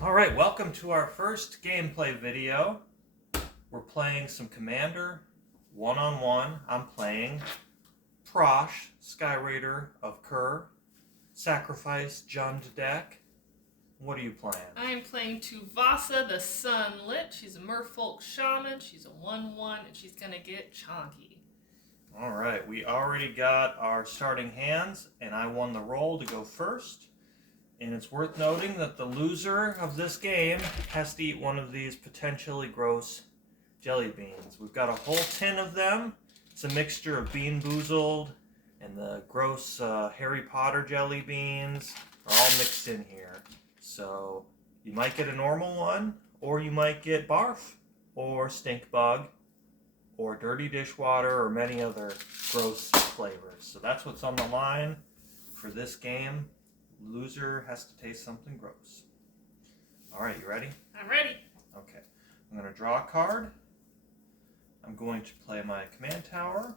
Alright, welcome to our first gameplay video. We're playing some Commander, one-on-one. I'm playing Prossh, Skyraider of Kher, Sacrifice, Jund deck. What are you playing? I'm playing Tuvasa the Sunlit. She's a Merfolk Shaman. She's a 1-1, and she's going to get chonky. Alright, we already got our starting hands, and I won the roll to go first. And it's worth noting that the loser of this game has to eat one of these potentially gross jelly beans. We've got a whole tin of them. It's a mixture of Bean Boozled and the gross Harry Potter jelly beans are all mixed in here. So you might get a normal one, or you might get barf, or stink bug, or dirty dishwater, or many other gross flavors. So that's what's on the line for this game. Loser has to taste something gross. Alright, you ready? I'm ready. Okay. I'm going to draw a card. I'm going to play my command tower.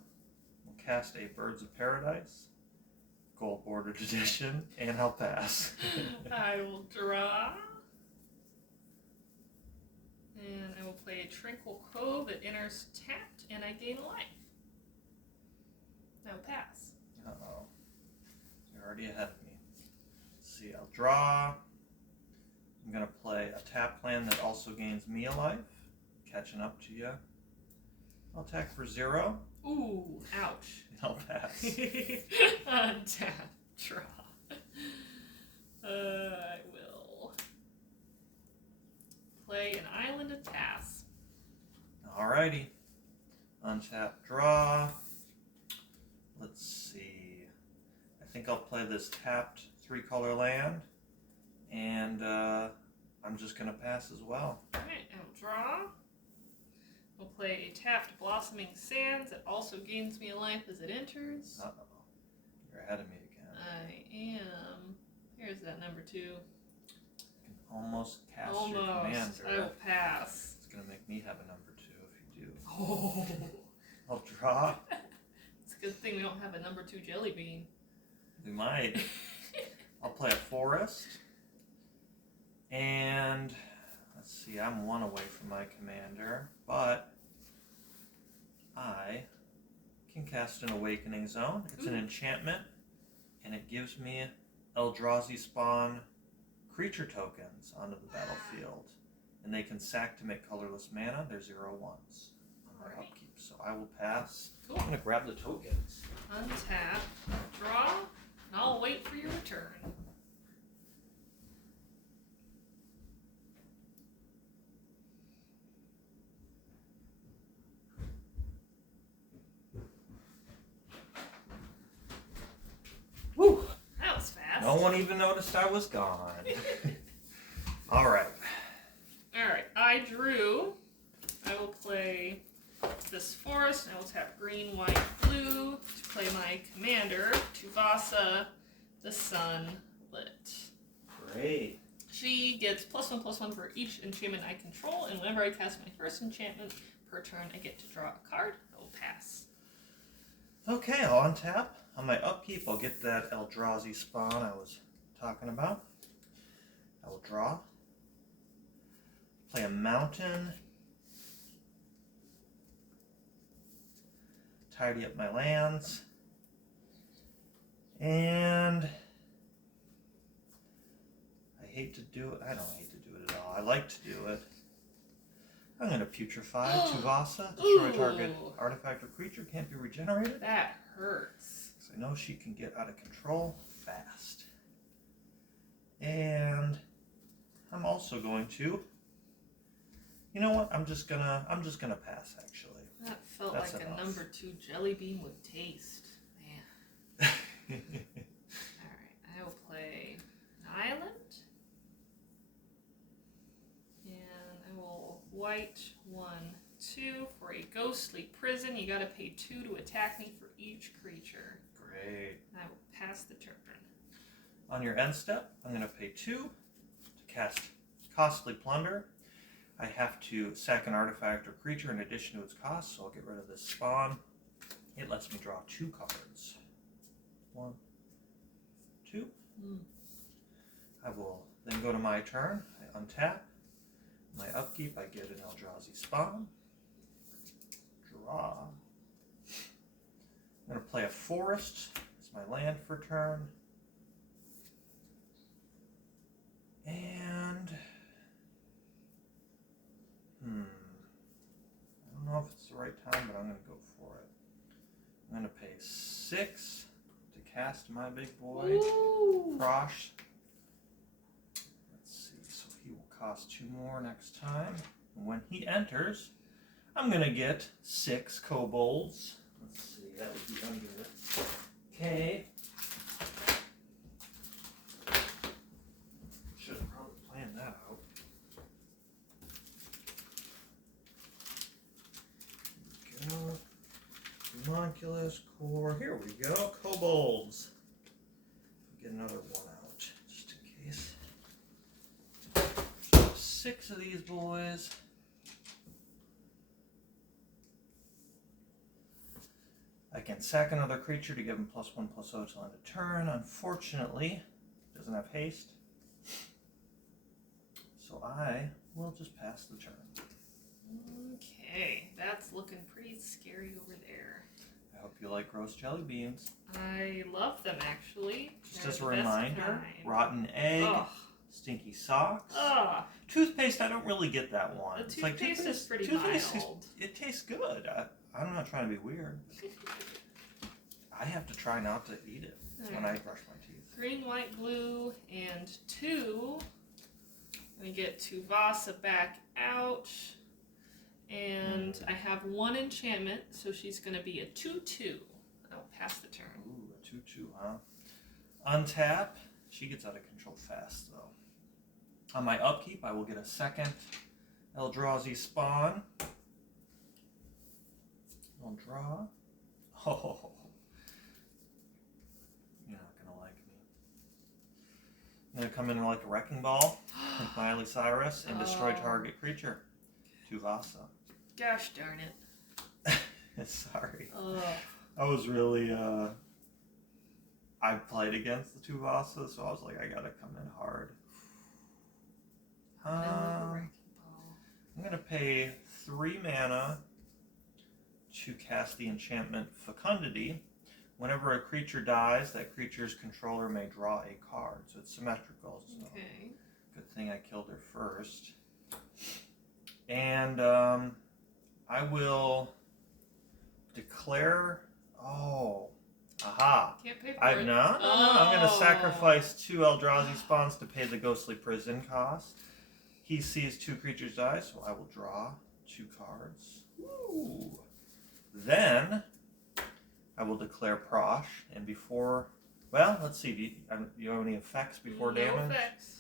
We'll cast a Birds of Paradise, gold bordered edition, and I'll pass. I will draw. And I will play a Tranquil Cove that enters tapped, and I gain a life. I will pass. Uh-oh. You're already ahead of me. See, I'll draw. I'm going to play a tap land that also gains me a life. Catching up to you. I'll attack for 0. Ooh, ouch. I'll pass. Untap, draw. I will play an island and pass. Alrighty. Untap, draw. Let's see. I think I'll play this tapped 3-color land, and I'm just going to pass as well. Alright, I will draw. We'll play a tapped Blossoming Sands that also gains me a life as it enters. Uh-oh. You're ahead of me again. I am. Here's that number 2. You can almost cast your Almost. commander. I will pass. It's going to make me have a number 2 if you do. Oh. I'll draw. It's a good thing we don't have a number 2 jelly bean. We might. I'll play a forest. And let's see, I'm 1 away from my commander, but I can cast an Awakening Zone. It's an enchantment, and it gives me Eldrazi spawn creature tokens onto the battlefield. And they can sack to make colorless mana. They're 0/1s on my upkeep. So I will pass. Cool. I'm going to grab the tokens. Untap, draw, and I'll wait for your return. Woo! That was fast. No one even noticed I was gone. All right. Alright, I drew. I will play this forest, and I will tap green, white, blue to play my commander, Tuvasa the Sunlit. Great. She gets +1/+1 for each enchantment I control, and whenever I cast my first enchantment per turn, I get to draw a card. I will pass. Okay, I'll untap. On my upkeep, I'll get that Eldrazi spawn I was talking about. I will draw. Play a mountain. Tidy up my lands. And I hate to do it. I don't hate to do it at all. I like to do it. I'm going to putrefy Tuvasa. Destroy target artifact or creature. Can't be regenerated. That hurts. I know she can get out of control fast. And I'm also going to, you know what? I'm just gonna pass actually. That felt That's like enough. a number 2 jelly bean with taste. Man. Alright, I will play an island. And I will white 1/2 for a ghostly prison. You gotta pay 2 to attack me for each creature. Great. I will pass the turn. On your end step, I'm going to pay 2 to cast Costly Plunder. I have to sack an artifact or creature in addition to its cost, so I'll get rid of this spawn. It lets me draw 2 cards. 1, 2. I will then go to my turn. I untap. My upkeep, I get an Eldrazi Spawn. Draw. I'm going to play a forest. It's my land for turn. And I don't know if it's the right time, but I'm going to go for it. I'm going to pay 6 to cast my big boy, Prossh. Let's see, so he will cost 2 more next time. And when he enters, I'm going to get 6 kobolds. Let's see, that would be under K. Should have probably planned that out. Here we go. Homunculus, core. Here we go. Kobolds. Get another one out, just in case. So 6 of these boys. I can sack another creature to give him +1/+0 till end of turn. Unfortunately, it doesn't have haste. So I will just pass the turn. Okay, that's looking pretty scary over there. I hope you like roast jelly beans. I love them, actually. Just They're as a the best reminder, kind. rotten egg, Ugh. stinky socks. Ugh. Toothpaste, I don't really get that one. The It's toothpaste is pretty toothpaste mild. It tastes good. I'm not trying to be weird. I have to try not to eat it when I brush my teeth. Green, white, blue, and 2. Let me get Tuvasa back out. And I have 1 enchantment, so she's going to be a 2/2. I'll pass the turn. Ooh, a 2/2, huh? Untap. She gets out of control fast, though. On my upkeep, I will get a second Eldrazi Spawn. I'll draw. Oh, you're not going to like me. I'm going to come in like a wrecking ball with Miley Cyrus and destroy target creature. Tuvasa. Gosh darn it. Sorry. Ugh. I was really, I played against the Tuvasa, so I was like, I gotta come in hard. I'm gonna pay 3 mana to cast the enchantment Fecundity. Whenever a creature dies, that creature's controller may draw a card, so it's symmetrical. So Okay. good thing I killed her first. And I will declare. Oh, aha! Can't pay for I'm it. going to sacrifice 2 Eldrazi Spawns to pay the Ghostly Prison cost. He sees 2 creatures die, so I will draw 2 cards. Ooh. Then I will declare Prossh, and before. Well, let's see. Do you have any effects before damage? No effects.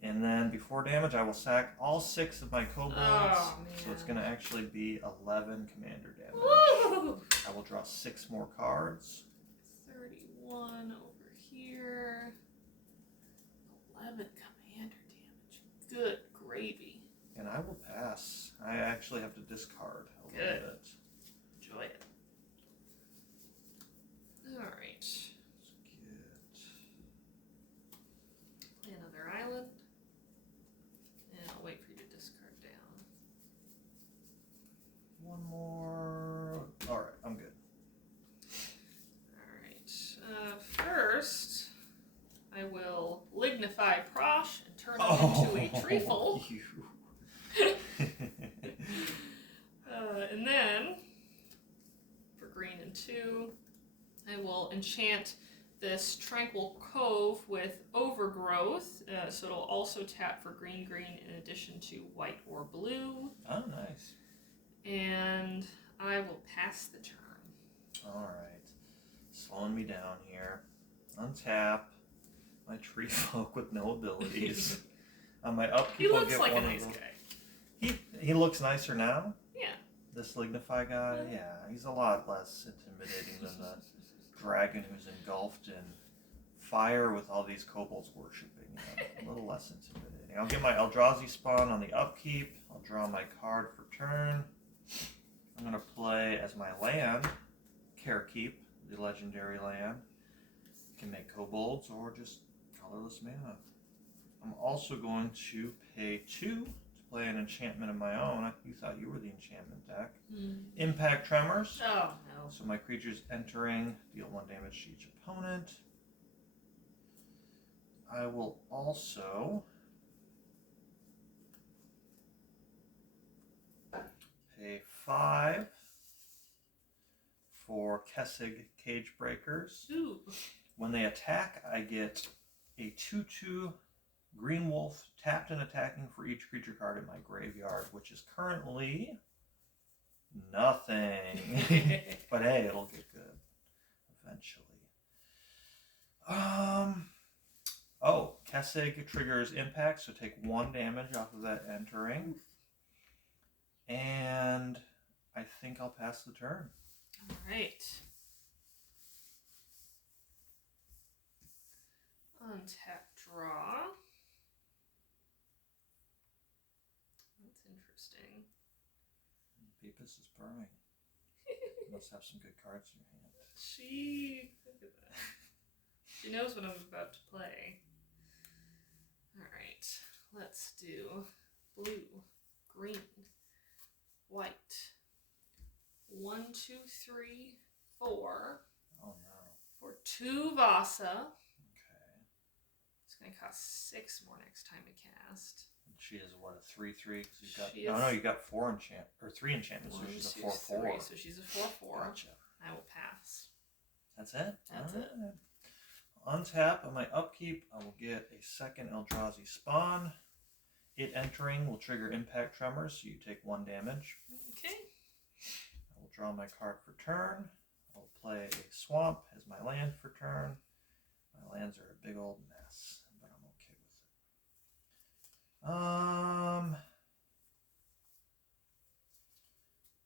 And then before damage, I will sack all 6 of my kobolds. Oh, so it's going to actually be 11 commander damage. Woo! I will draw 6 more cards. 31 over here. 11 commander damage. Good gravy. And I will pass. I actually have to discard a little Good. bit. Enjoy it. Alright. Let's Play another island. And I'll wait for you to discard down. get 1 more. Alright, I'm good. Alright. First, I will lignify Prossh and turn him into a treeful. And then, for green and 2, I will enchant this Tranquil Cove with Overgrowth, so it'll also tap for green in addition to white or blue. Oh, nice. And I will pass the turn. Alright. Slowing me down here. Untap my tree folk with no abilities. On my upkeep, He I'll looks get like a one nice of those. guy. He looks nicer now. Yeah. This Lignify guy, yeah, he's a lot less intimidating than the dragon who's engulfed in fire with all these kobolds worshipping. You know, a little less intimidating. I'll get my Eldrazi Spawn on the upkeep. I'll draw my card for turn. I'm going to play as my land, Kher, the legendary land. You can make kobolds or just colorless mana. I'm also going to pay 2 to play an enchantment of my own. You thought you were the enchantment deck. Impact Tremors. Oh, no. So my creatures entering deal 1 damage to each opponent. I will also pay 5 for Kessig Cage Breakers. Ooh. When they attack, I get a 2/2 Green Wolf tapped and attacking for each creature card in my graveyard, which is currently nothing. But hey, it'll get good eventually. Oh, Kessig triggers impact, so take 1 damage off of that entering. And I think I'll pass the turn. All right. Untap, draw. That's interesting. Beepus is purring. Must have some good cards in your hand. Look at that. She knows what I'm about to play. Alright, let's do blue, green, white. 1, 2, 3, 4. Oh no. For Tuvasa. Okay. It's going to cost 6 more next time to cast. And she is what, a 3/3? You got 3 enchantments, so she's a 4/4. So she's a 4/4. Gotcha. I will pass. That's it? That's it. Untap, on my upkeep, I will get a 2nd Eldrazi Spawn. It entering will trigger Impact Tremors, so you take 1 damage. Okay. I will draw my card for turn. I will play a Swamp as my land for turn. My lands are a big old mess, but I'm okay with it.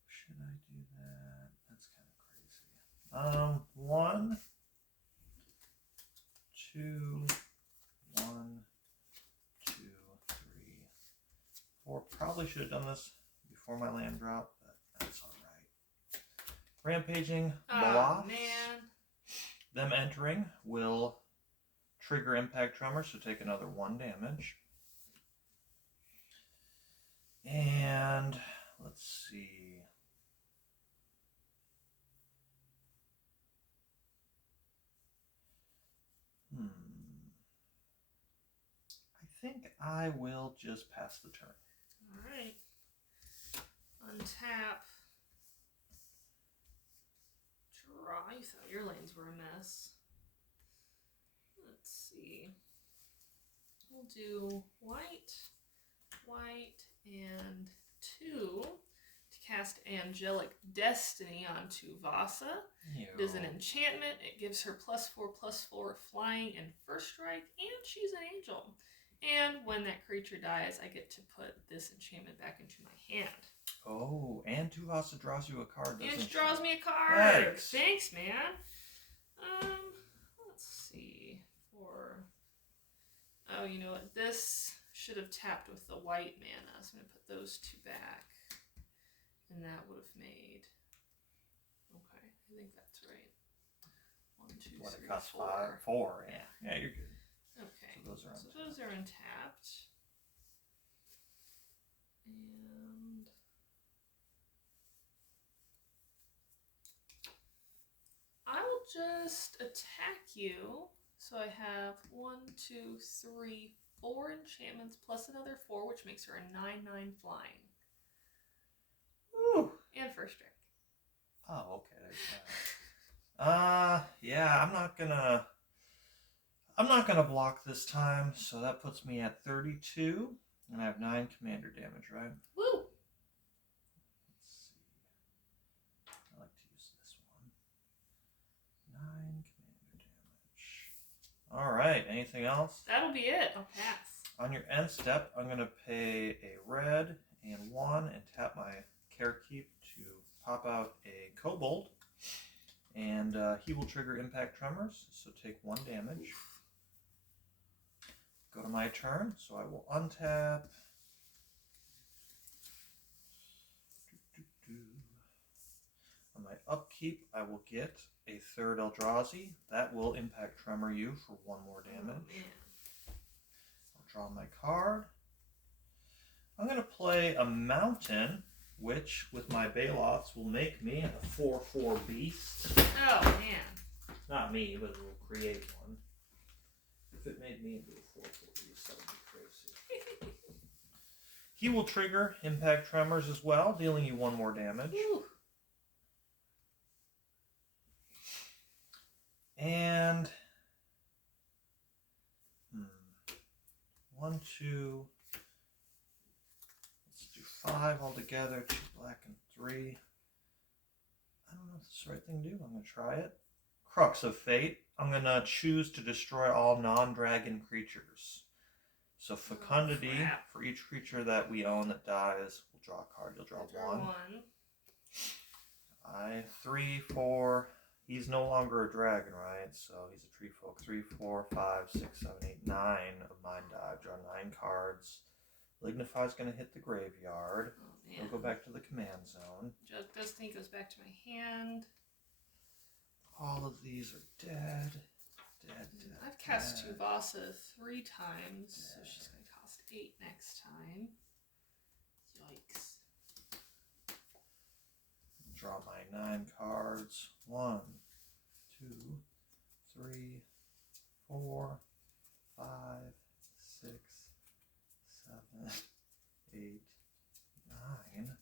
Should I do that? That's kind of crazy. 1, 2, 1, 2, 3, 4. Probably should have done this before my land drop, but that's alright. Rampaging Blobs. Man. Them entering will trigger Impact Tremor, so take another 1 damage. And let's see. I think I will just pass the turn. Alright. Untap. Draw. You thought your lanes were a mess. Let's see. We'll do white, and 2 to cast Angelic Destiny on Tuvasa. It is an enchantment. It gives her +4/+4 flying and first strike, and she's an angel. And when that creature dies, I get to put this enchantment back into my hand. Oh, and Tuvasa draws you a card, doesn't And she? she draws me a card. Thanks. Thanks, man. Let's see. Oh, you know what? This should have tapped with the white mana, so I'm going to put those 2 back. And that would have made... Okay, I think that's right. 1, 2, What, 3, it costs 4. 4, Yeah. Yeah, you're good. Okay. So those are untapped. So those are untapped. And I will just attack you. So I have 1, 2, 3, 4 enchantments plus another 4, which makes her a 9/9 flying. Woo! And first strike. Oh, okay. There's that. Yeah, I'm not gonna block this time, so that puts me at 32, and I have 9 commander damage, right? Woo! Let's see. I like to use this one. 9 commander damage. Alright, anything else? That'll be it. I'll pass. On your end step, I'm gonna pay a red and 1 and tap my Kher Keep to pop out a Kobold. And he will trigger Impact Tremors, so take 1 damage. Go to my turn, so I will untap. On my upkeep, I will get a 3rd Eldrazi. That will Impact Tremor you for 1 more damage. Oh, man. I'll draw my card. I'm going to play a mountain, which with my Baloths will make me a 4/4 beast. Oh, man. Not me, but it will create one. If it made me into a 4/4 beast, that would be crazy. He will trigger Impact Tremors as well, dealing you 1 more damage. Ooh. And 1, 2. Let's do 5 altogether. 2 black and 3. I don't know if it's the right thing to do. I'm going to try it. Crux of Fate. I'm going to choose to destroy all non-dragon creatures. So Fecundity, for each creature that we own that dies, we'll draw a card. You'll draw 1. 3, 4. He's no longer a dragon, right? So he's a tree folk. 3, 4, 5, 6, 7, 8, 9 of mine die. Draw 9 cards. Lignify's going to hit the graveyard. Oh, man. He'll go back to the command zone. Destiny goes back to my hand. All of these are dead. I've cast Tuvasa 3 times, so she's going to cost 8 next time. Yikes. Draw my 9 cards. 1, 2, 3, 4, 5, 6, 7, 8, 9.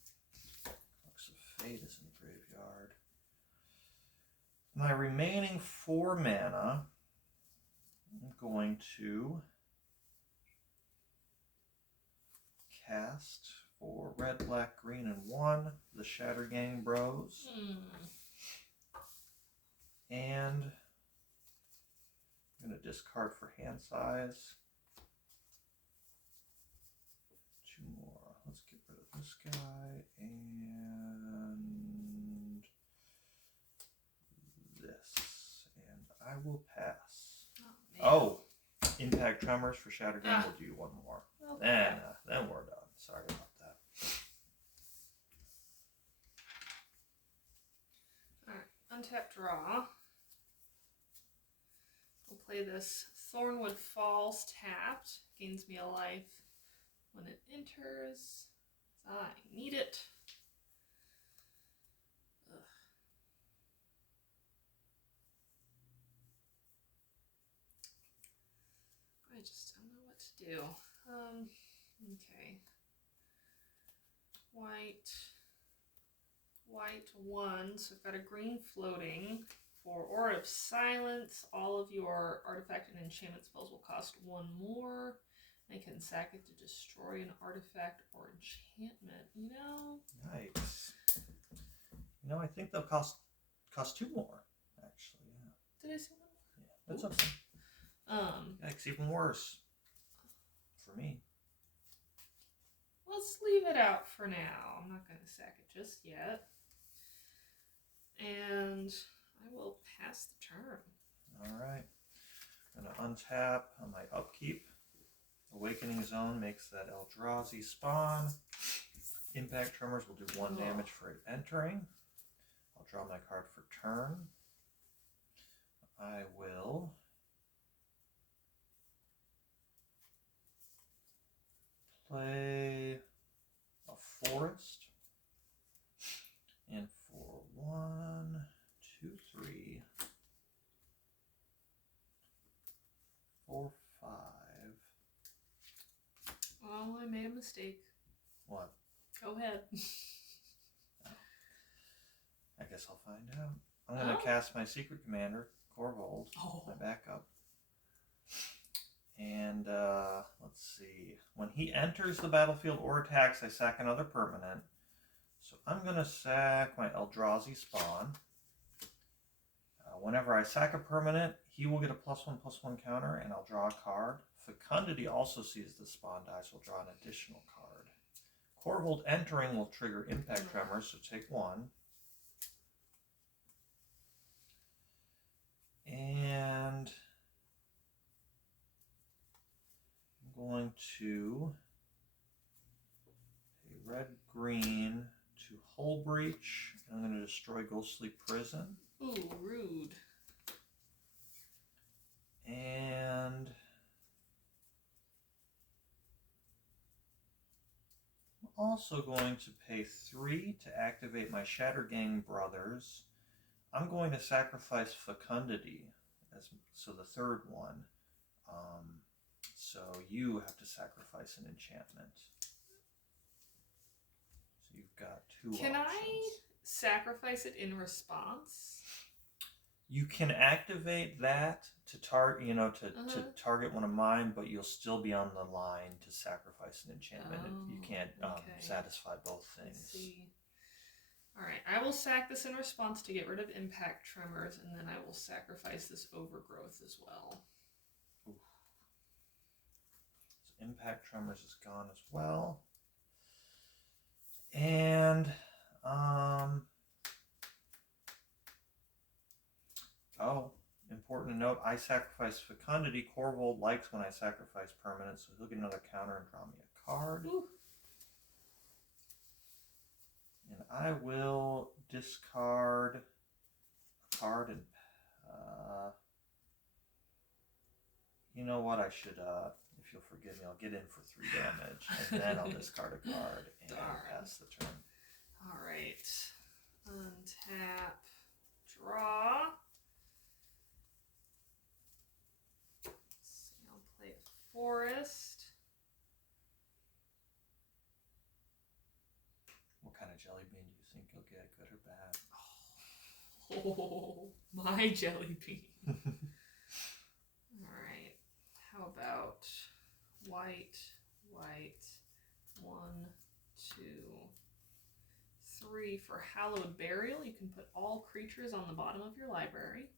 Crux of Fate is in the graveyard. My remaining 4 mana, I'm going to cast for red, black, green, and 1, the Shatter Gang Bros. And I'm going to discard for hand size. 2 more. Let's get rid of this guy and this. And I will pass. Oh, Impact Tremors for Shatter Gang will do 1 more. Okay. Then we're done. Sorry about that. Alright, untap draw. We'll play this Thornwood Falls tapped. Gains me a life when it enters. I need it. Ugh. I just don't know what to do. Okay. White 1, so I've got a green floating. For Aura of Silence, all of your artifact and enchantment spells will cost 1 more. I can sack it to destroy an artifact or enchantment, you know? Nice. You know, I think they'll cost 2 more, actually. Yeah. Did I say 1 more? Yeah, that's okay. It's even worse. For me. Let's leave it out for now. I'm not going to sack it just yet. And I will pass the turn. Alright. I'm going to untap on my upkeep. Awakening Zone makes that Eldrazi spawn. Impact Tremors will do 1 damage for it entering. I'll draw my card for turn. I will play a forest. And for 1, 2, 3, 4, 5. Oh, I made a mistake. What? Go ahead. I guess I'll find out. I'm going to cast my Secret Commander, Korvold, my backup. And let's see. When he enters the battlefield or attacks, I sack another permanent. So I'm going to sack my Eldrazi spawn. Whenever I sack a permanent, he will get a +1/+1 counter, and I'll draw a card. Fecundity also sees the spawn die, so I'll draw an additional card. Korvold entering will trigger Impact Tremors, so take 1. And I'm going to pay red-green to Hull Breach. I'm going to destroy Ghostly Prison. Ooh, rude. And also going to pay 3 to activate my Shattergang Brothers. I'm going to sacrifice Fecundity, so the third one. So you have to sacrifice an enchantment. So you've got 2 Can options. I sacrifice it in response? You can activate that to target one of mine, but you'll still be on the line to sacrifice an enchantment. You can't satisfy both things. Let's see. All right, I will sack this in response to get rid of impact tremors, and then I will sacrifice this overgrowth as well. Oof. So impact tremors is gone as well. And important to note, I sacrifice Fecundity. Corvold likes when I sacrifice permanents, so he'll get another counter and draw me a card. Ooh. And I will discard a card and you know what, I should, if you'll forgive me, I'll get in for 3 damage, and then I'll discard a card and pass the turn. Alright. Untap. Draw. Let's see, I'll play a forest. What kind of jelly bean do you think you'll get, good or bad? Oh, my jelly bean. Alright. How about white, 1, 2, 3. For Hallowed Burial, you can put all creatures on the bottom of your library.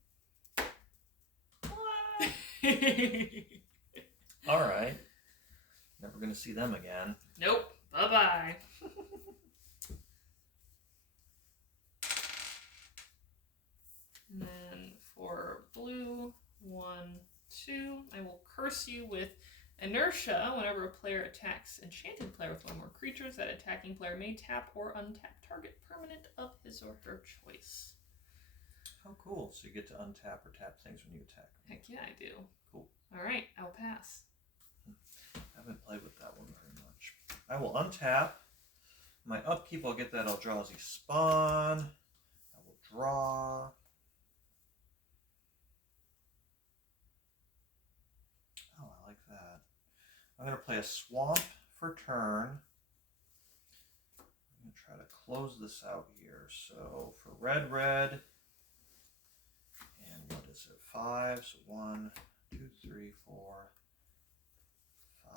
What? Alright. Never gonna see them again. Nope. Bye-bye. And then for blue, 1, 2, I will curse you with Inertia. Whenever a player attacks enchanted player with 1 more creatures, that attacking player may tap or untap target permanent of his or her choice. Oh, cool. So you get to untap or tap things when you attack. Heck yeah, I do. Cool. Alright, I'll pass. I haven't played with that one very much. I will untap. My upkeep, I'll get that Eldrazi Spawn. I will draw. Oh, I like that. I'm going to play a Swamp for turn. I'm going to try to close this out here. So for red, and what is it? 5. So 1, 2, 3, 4, 5.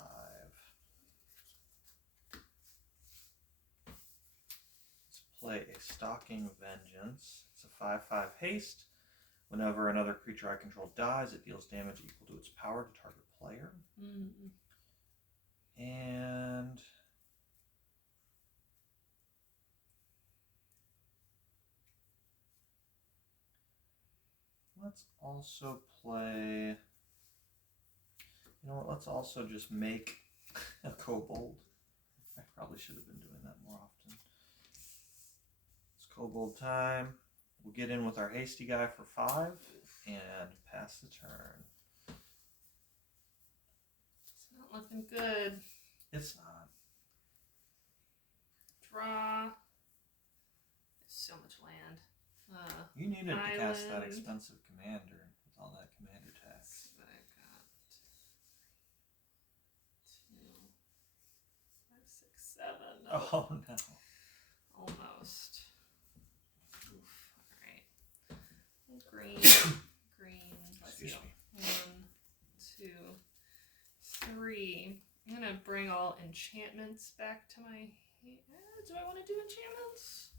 Let's play a Stalking Vengeance. It's a 5/5 haste. Whenever another creature I control dies, it deals damage equal to its power to target player. And let's also play, you know what, let's also just make a kobold. I probably should have been doing that more often. It's kobold time. We'll get in with our hasty guy for 5 and pass the turn. It's not looking good. It's not. Draw. There's so much land. You needed to cast that Island. expensive commander with all that commander tax. But I got 2, 5, 6, 7. Oh no. Almost. Oof. Alright. Green. Excuse me. 1, 2, 3. I'm gonna bring all enchantments back to my hand. Do I want to do enchantments?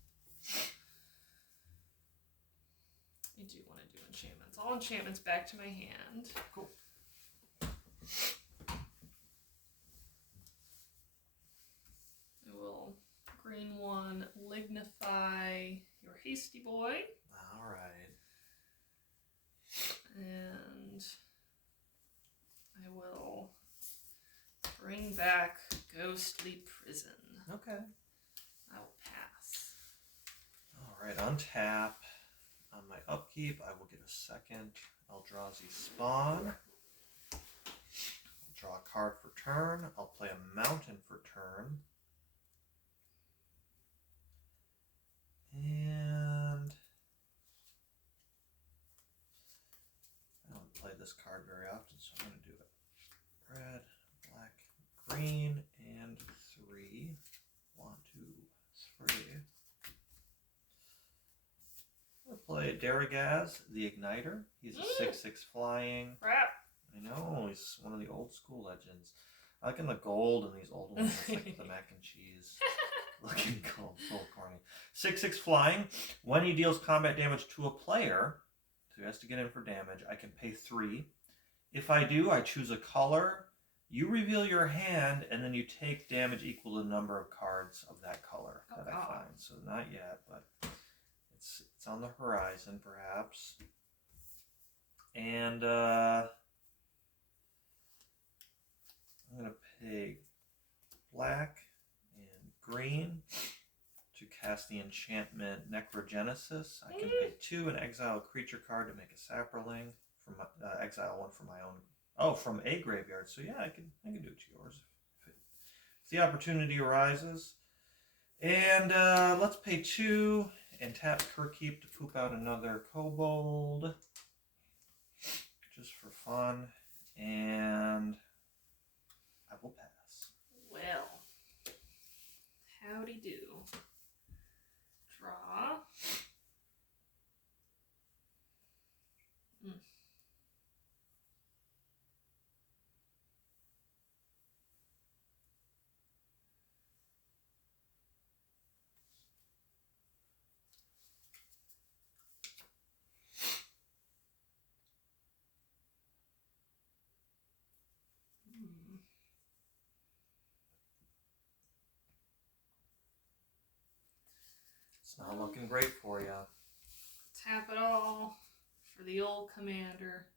I do want to do enchantments. All enchantments back to my hand. Cool. I will green 1, lignify your hasty boy. Alright. And I will bring back Ghostly Prison. Okay. I will pass. Alright, untap. On my upkeep, I will get a second Eldrazi Spawn. I'll draw a card for turn. I'll play a mountain for turn. And I don't play this card very often, so I'm going to do it. Red, black, green, and 3. 1, 2, 3. I'm going to play Daragaz, the Igniter. He's a 6/6 flying. Crap. I know, he's one of the old school legends. I like in the gold and these old ones, it's like the mac and cheese looking gold, so corny. 6/6 flying. When he deals combat damage to a player, so he has to get in for damage, I can pay 3. If I do, I choose a color. You reveal your hand, and then you take damage equal to the number of cards of that color that I find. So not yet, but it's on the horizon, perhaps. And I'm going to pay black and green to cast the enchantment Necrogenesis. I can pay 2 and exile a creature card to make a Saproling. From exile 1 from my own. Oh, from a graveyard. So yeah, I can do it to yours if the opportunity arises. And let's pay 2 and tap Kher to poop out another Kobold, just for fun. And I will pass. Well, howdy do. Draw. It's not looking great for you. Tap it all for the old commander.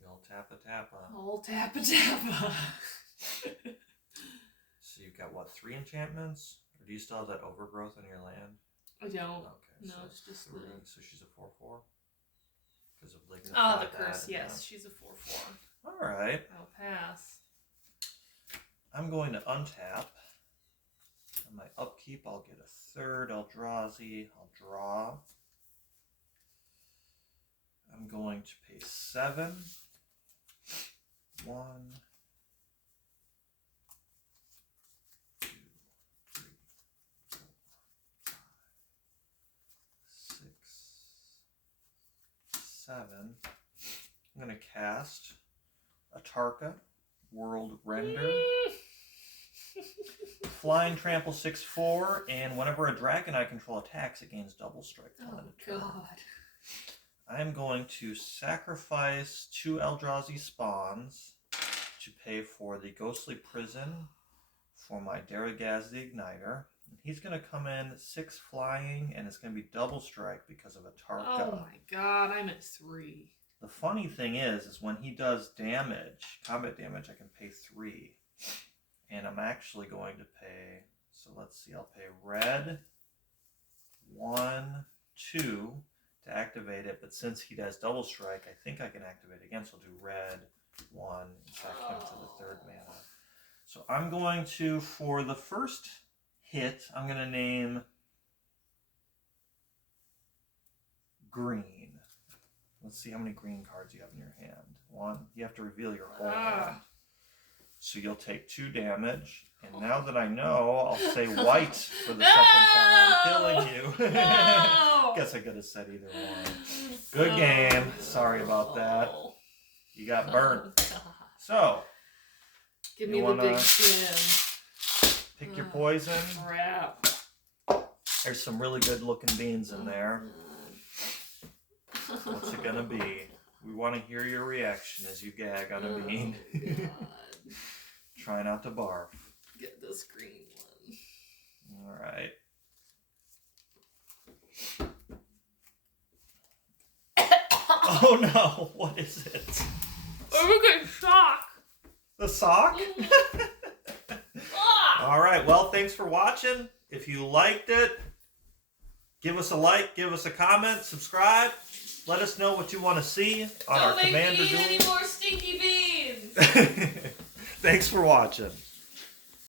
The old tappa-tappa. Old tappa-tappa. So you've got, what, 3 enchantments? Or do you still have that overgrowth on your land? I don't. Okay, No, so it's just 3. the... So she's a 4/4? Because of Lignify. Oh, the curse, yes. She's a 4/4. Alright. I'll pass. I'm going to untap. On my upkeep, I'll get a 3rd Eldrazi. I'll draw. I'm going to pay 7. 1, 2, 3, 4, 5, 6, 7. I'm going to cast Atarka, World Render. Flying Trample 6/4, and whenever a dragon I control attacks, it gains double strike. Oh, God. I'm going to sacrifice 2 Eldrazi spawns to pay for the Ghostly Prison for my Daragaz the Igniter. He's going to come in 6 flying, and it's going to be double strike because of Atarka. Oh, my God. I'm at 3. The funny thing is when he does damage, combat damage, I can pay 3. And I'm actually going to pay, so let's see, I'll pay red 1, 2 to activate it, but since he does double strike, I think I can activate it again, so I'll do red 1 and sack him to the 3rd mana. So I'm going to, for the first hit, I'm going to name green. Let's see how many green cards you have in your hand. 1, you have to reveal your whole hand. So you'll take 2 damage, and now that I know, I'll say white for the second time, killing you. No! Guess I could have said either one. Good game. Sorry about that. You got burnt. So, give me the big skin. Pick your poison. Crap. There's some really good looking beans in there. What's it gonna be? We want to hear your reaction as you gag on a bean. Try not to barf. Get this green one. Alright. Oh no, what is it? Oh, look at shock. The sock? Alright, well, thanks for watching. If you liked it, give us a like, give us a comment, subscribe. Let us know what you want to see on our Commander Duel. Don't make me eat any more stinky beans. Thanks for watching.